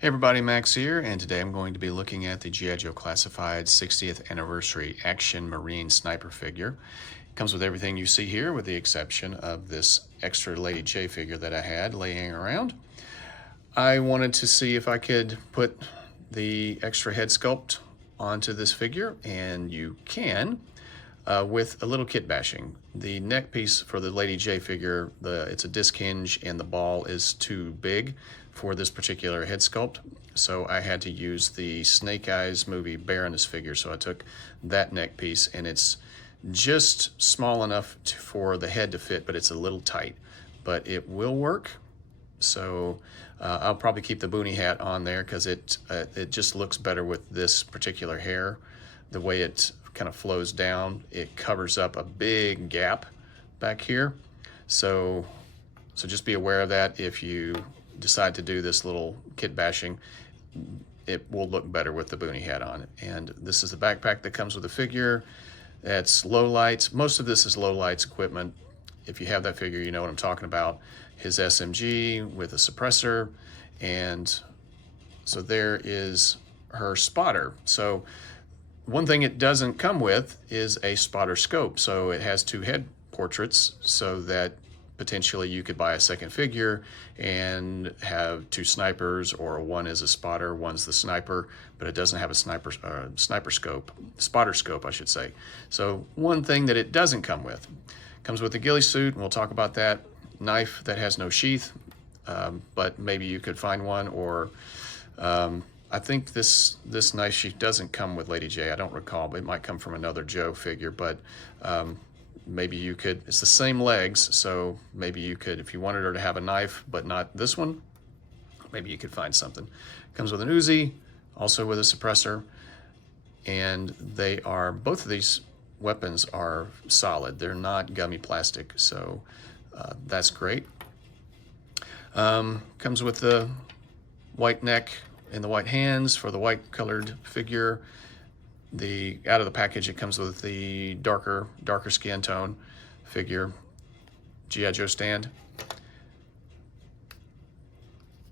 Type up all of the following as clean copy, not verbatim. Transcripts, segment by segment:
Hey everybody, Max here, and today I'm going to be looking at the G.I. Joe Classified 60th Anniversary Action Marine Sniper figure. It comes with everything you see here with the exception of this extra Lady J figure that I had laying around. I wanted to see if I could put the extra head sculpt onto this figure, and you can with a little kit bashing. The neck piece for the Lady J figure, it's a disc hinge and the ball is too big for this particular head sculpt. So I had to use the Snake Eyes movie Baroness figure. So I took that neck piece and it's just small enough for the head to fit, but it's a little tight. But it will work. So I'll probably keep the boonie hat on there because it just looks better with this particular hair. The way it kind of flows down, it covers up a big gap back here. So just be aware of that. If you decide to do this little kit bashing, it will look better with the boonie hat on. And this is the backpack that comes with the figure. That's low lights. Most of this is low lights equipment. If you have that figure, you know what I'm talking about. His SMG with a suppressor, and so there is her spotter. So one thing it doesn't come with is a spotter scope. So it has two head portraits so that potentially you could buy a second figure and have two snipers, or one is a spotter, one's the sniper, but it doesn't have a sniper scope, spotter scope, I should say. So one thing that it doesn't come with, comes with a ghillie suit, and we'll talk about that. Knife that has no sheath, but maybe you could find one, or I think this knife sheath doesn't come with Lady J. I don't recall, but it might come from another Joe figure, but maybe you could, it's the same legs, so maybe you could, if you wanted her to have a knife, but not this one, maybe you could find something. Comes with an Uzi, also with a suppressor, and they are, both of these weapons are solid. They're not gummy plastic, so that's great. Comes with the white neck and the white hands for the white colored figure. Out of the package, it comes with the darker skin tone figure. G.I. Joe stand,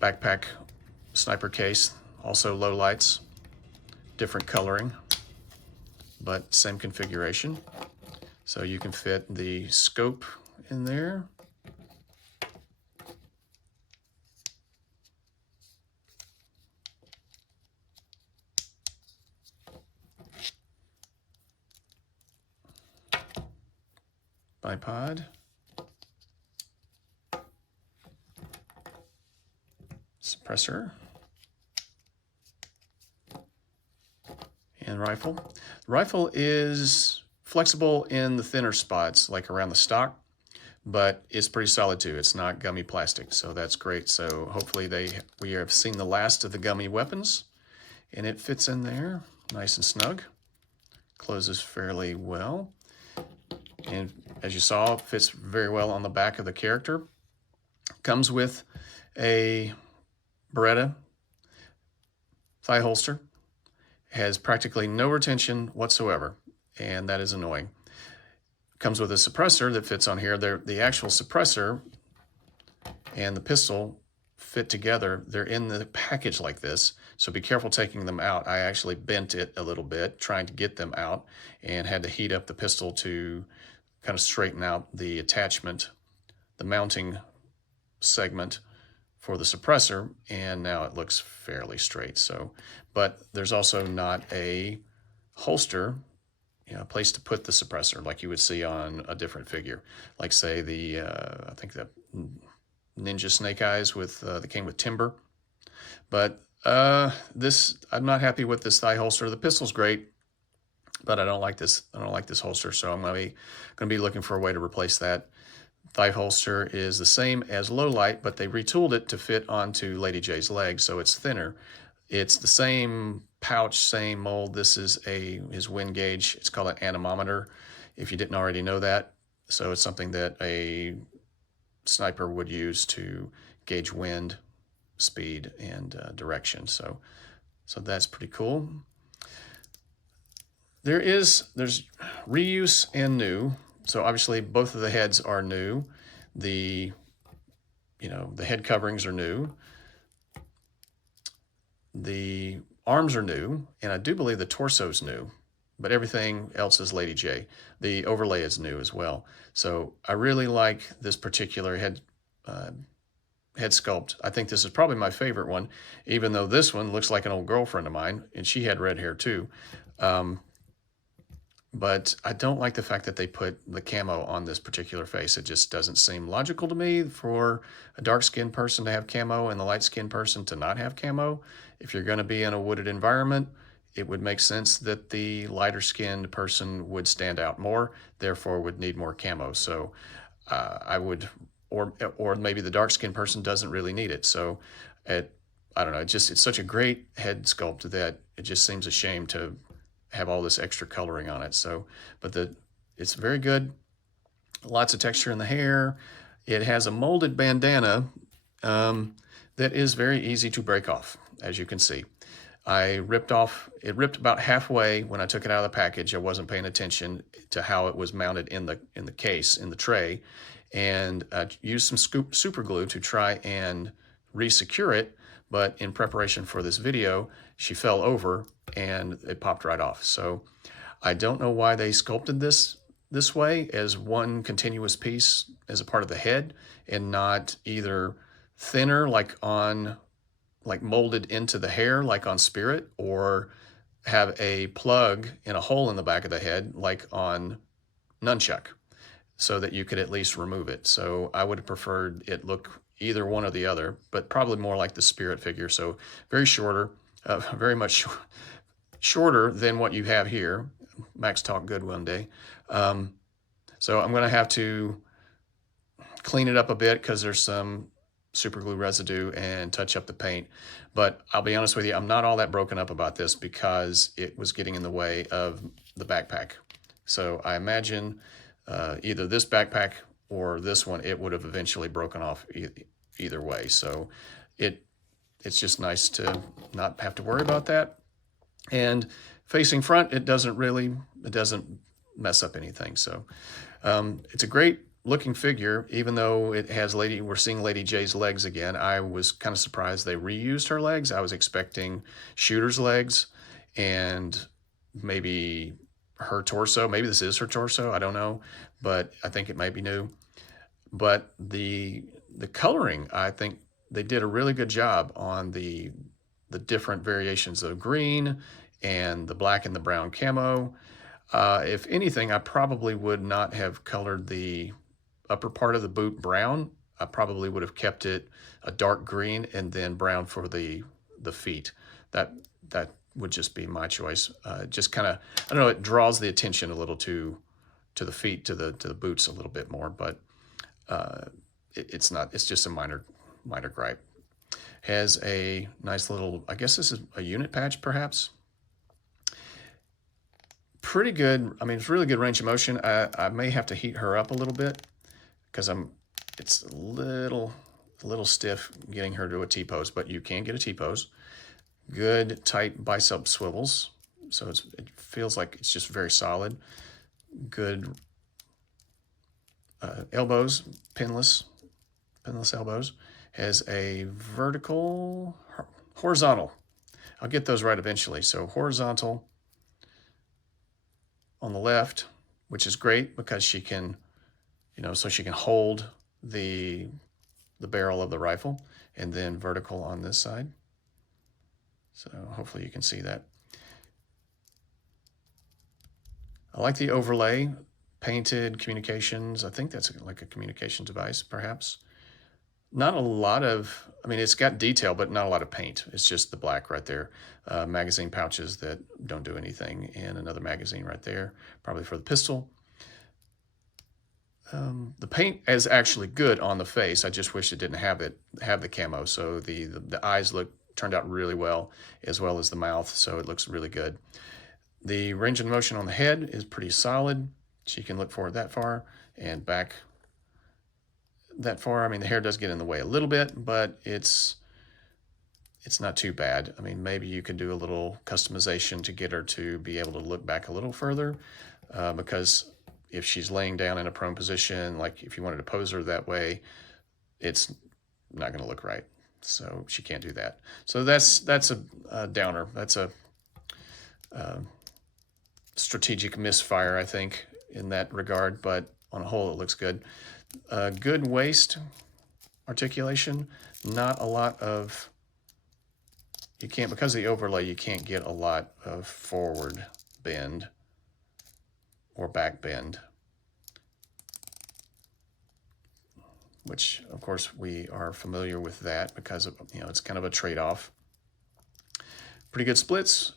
backpack, sniper case, also low lights, different coloring, but same configuration. So you can fit the scope in there. Bipod. Suppressor. And rifle. The rifle is flexible in the thinner spots, like around the stock, but it's pretty solid too. It's not gummy plastic, so that's great. So hopefully we have seen the last of the gummy weapons, and it fits in there nice and snug. Closes fairly well. And as you saw, it fits very well on the back of the character. Comes with a Beretta thigh holster. Has practically no retention whatsoever, and that is annoying. Comes with a suppressor that fits on here. The actual suppressor and the pistol fit together. They're in the package like this, so be careful taking them out. I actually bent it a little bit trying to get them out, and had to heat up the pistol to kind of straighten out the attachment, the mounting segment for the suppressor, and now it looks fairly straight. So, but there's also not a holster, a place to put the suppressor like you would see on a different figure, like say I think the Ninja Snake Eyes with that came with Timber. But I'm not happy with this thigh holster. The pistol's great, but I don't like this holster, so I'm going to be looking for a way to replace that. Thigh holster is the same as low light, but they retooled it to fit onto Lady J's leg, so it's thinner. It's the same pouch, same mold. This is his wind gauge. It's called an anemometer, if you didn't already know that. So it's something that a sniper would use to gauge wind, speed, and direction. So that's pretty cool. There's reuse and new. So obviously both of the heads are new. The head coverings are new. The arms are new, and I do believe the torso's new, but everything else is Lady J. The overlay is new as well. So I really like this particular head sculpt. I think this is probably my favorite one, even though this one looks like an old girlfriend of mine, and she had red hair too. But I don't like the fact that they put the camo on this particular face. It just doesn't seem logical to me for a dark-skinned person to have camo and the light-skinned person to not have camo. If you're going to be in a wooded environment, it would make sense that the lighter-skinned person would stand out more, therefore would need more camo. So I would, or maybe the dark-skinned person doesn't really need it. So I don't know, it's such a great head sculpt that it just seems a shame to have all this extra coloring on it. So, but it's very good. Lots of texture in the hair. It has a molded bandana that is very easy to break off, as you can see. It ripped about halfway when I took it out of the package. I wasn't paying attention to how it was mounted in the case, in the tray, and I used some super glue to try and re-secure it, but in preparation for this video, she fell over and it popped right off. So I don't know why they sculpted this way as one continuous piece as a part of the head and not either thinner like molded into the hair like on Spirit, or have a plug in a hole in the back of the head like on Nunchuck, so that you could at least remove it. So I would have preferred it look either one or the other, but probably more like the Spirit figure. So very very much shorter than what you have here. Max talk good one day. So I'm going to have to clean it up a bit because there's some super glue residue and touch up the paint. But I'll be honest with you, I'm not all that broken up about this because it was getting in the way of the backpack. So I imagine either this backpack or this one, it would have eventually broken off either way. So it's just nice to not have to worry about that. And facing front, it doesn't mess up anything. So it's a great looking figure, even though it has we're seeing Lady J's legs again. I was kind of surprised they reused her legs. I was expecting Shooter's legs and maybe her torso. Maybe this is her torso, I don't know, but I think it might be new. But the coloring, I think they did a really good job on the different variations of green and the black and the brown camo. If anything, I probably would not have colored the upper part of the boot brown. I probably would have kept it a dark green and then brown for the feet. That would just be my choice. Just kind of, I don't know, it draws the attention a little to the feet, to the boots a little bit more, but it's just a minor gripe. Has a nice little, I guess this is a unit patch perhaps. Pretty good. I mean, it's really good range of motion. I may have to heat her up a little bit because it's a little stiff getting her to a T-pose, but you can get a T-pose. Good tight bicep swivels, so it feels like it's just very solid. Good elbows, pinless elbows. Has a horizontal. I'll get those right eventually. So horizontal on the left, which is great because she can, so she can hold the barrel of the rifle, and then vertical on this side. So hopefully you can see that. I like the overlay, painted communications. I think that's like a communication device, perhaps. Not a lot of, I mean, it's got detail, but not a lot of paint. It's just the black right there. Magazine pouches that don't do anything, and another magazine right there, probably for the pistol. The paint is actually good on the face. I just wish it didn't have the camo. So the eyes turned out really well as the mouth. So it looks really good. The range of motion on the head is pretty solid. She can look forward that far and back that far. I mean, the hair does get in the way a little bit, but it's not too bad. I mean, maybe you could do a little customization to get her to be able to look back a little further, because if she's laying down in a prone position, like if you wanted to pose her that way, it's not going to look right. So she can't do that. So that's a downer. That's a strategic misfire, I think, in that regard. But on a whole, it looks good. Good waist articulation. Not a lot of, you can't, because of the overlay, you can't get a lot of forward bend or back bend, which of course we are familiar with that because of, it's kind of a trade-off. Pretty good splits,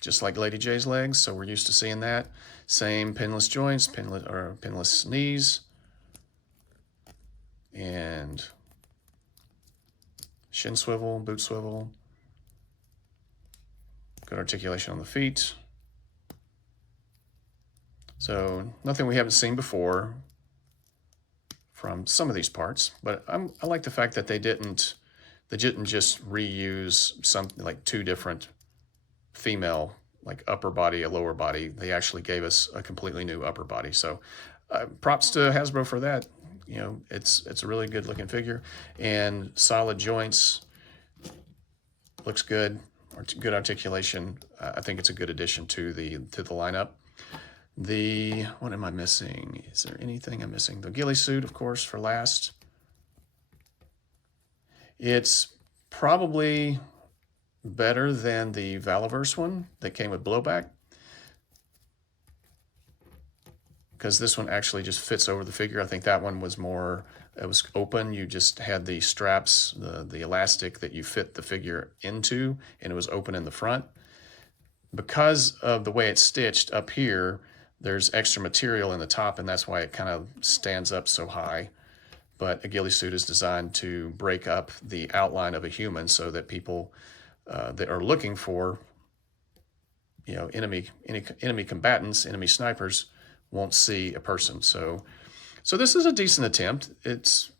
just like Lady J's legs, so we're used to seeing that. Same pinless joints, pinless knees, and shin swivel, boot swivel. Good articulation on the feet. So nothing we haven't seen before from some of these parts, but I like the fact that they didn't just reuse something like two different female, like upper body, a lower body. They actually gave us a completely new upper body. So props to Hasbro for that. It's a really good looking figure, and solid joints, looks good, good articulation. I think it's a good addition to the lineup. What am I missing? Is there anything I'm missing? The ghillie suit, of course, for last. It's probably better than the Valaverse one that came with blowback, because this one actually just fits over the figure. I think that one was more, it was open. You just had the straps, the elastic that you fit the figure into, and it was open in the front. Because of the way it's stitched up here, there's extra material in the top, and that's why it kind of stands up so high. But a ghillie suit is designed to break up the outline of a human so that people that are looking for, enemy combatants, enemy snipers, won't see a person. So this is a decent attempt. It's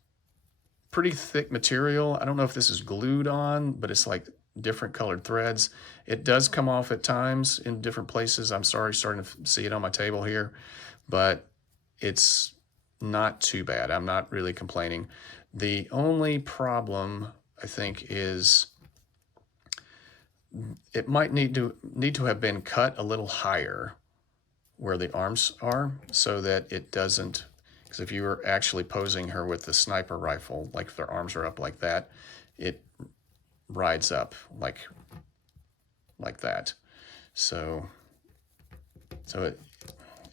pretty thick material. I don't know if this is glued on, but it's like different colored threads. It does come off at times in different places. I'm sorry, starting to see it on my table here, but it's not too bad. I'm not really complaining. The only problem, I think, is it might need to have been cut a little higher where the arms are, so that it doesn't, because if you were actually posing her with the sniper rifle, like if their arms are up like that, it rides up like that. So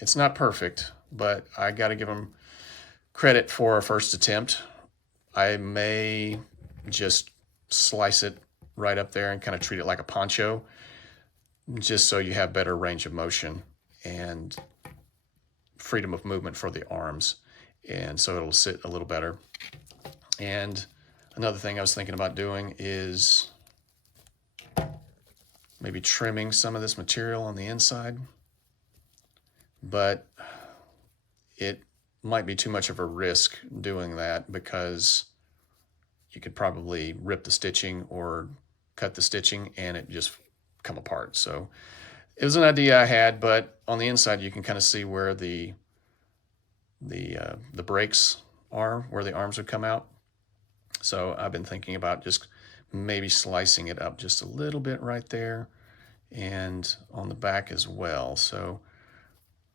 it's not perfect, but I got to give them credit for a first attempt. I may just slice it right up there and kind of treat it like a poncho, just so you have better range of motion and freedom of movement for the arms, and so it'll sit a little better. And another thing I was thinking about doing is maybe trimming some of this material on the inside, but it might be too much of a risk doing that, because you could probably rip the stitching or cut the stitching and it just come apart. So it was an idea I had, but on the inside you can kind of see where the breaks are, where the arms would come out. So I've been thinking about just maybe slicing it up just a little bit right there and on the back as well. So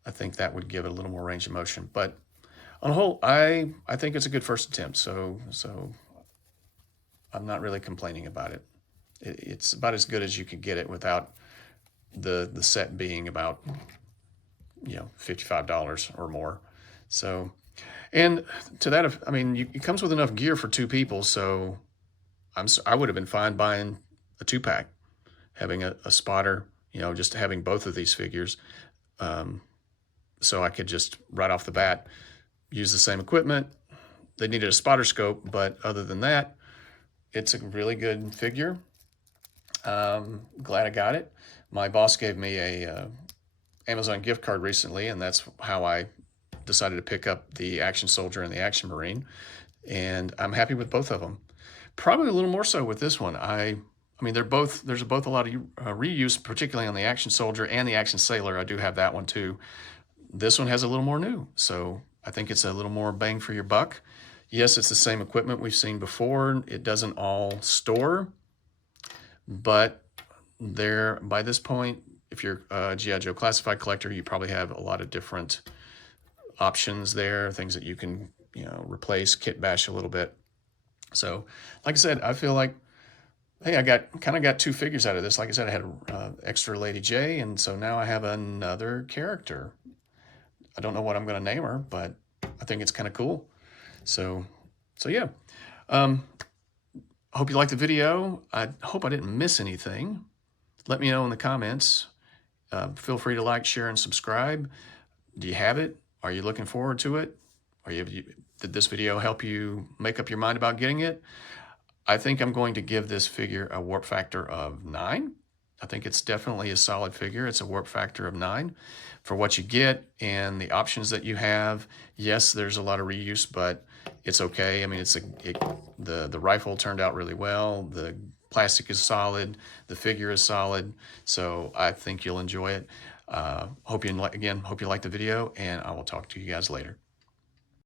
I think that would give it a little more range of motion. But on the whole, I think it's a good first attempt. So I'm not really complaining about it. It's about as good as you could get it without the set being about $55 or more. So, and to that, I mean, it comes with enough gear for two people. So I would have been fine buying a 2-pack, having a spotter, just having both of these figures. So I could just right off the bat use the same equipment. They needed a spotter scope, but other than that, it's a really good figure. Glad I got it. My boss gave me a Amazon gift card recently, and that's how I decided to pick up the Action Soldier and the Action Marine, and I'm happy with both of them. Probably a little more so with this one. I mean, there's both a lot of reuse, particularly on the Action Soldier and the Action Sailor. I do have that one too. This one has a little more new, so I think it's a little more bang for your buck. Yes, it's the same equipment we've seen before. It doesn't all store, but there, by this point, if you're a G.I. Joe classified collector, you probably have a lot of different options there, things that you can, replace, kit bash a little bit. So, like I said, I feel like, hey, I got two figures out of this. Like I said, I had extra Lady J, and so now I have another character. I don't know what I'm going to name her, but I think it's kind of cool. So yeah. I hope you liked the video. I hope I didn't miss anything. Let me know in the comments. Feel free to like, share, and subscribe. Do you have it? Are you looking forward to it? Did this video help you make up your mind about getting it? I think I'm going to give this figure a warp factor of 9. I think it's definitely a solid figure. It's a warp factor of 9 for what you get and the options that you have. Yes, there's a lot of reuse, but it's okay. I mean, the rifle turned out really well. The plastic is solid. The figure is solid. So I think you'll enjoy it. Hope you like the video, and I will talk to you guys later.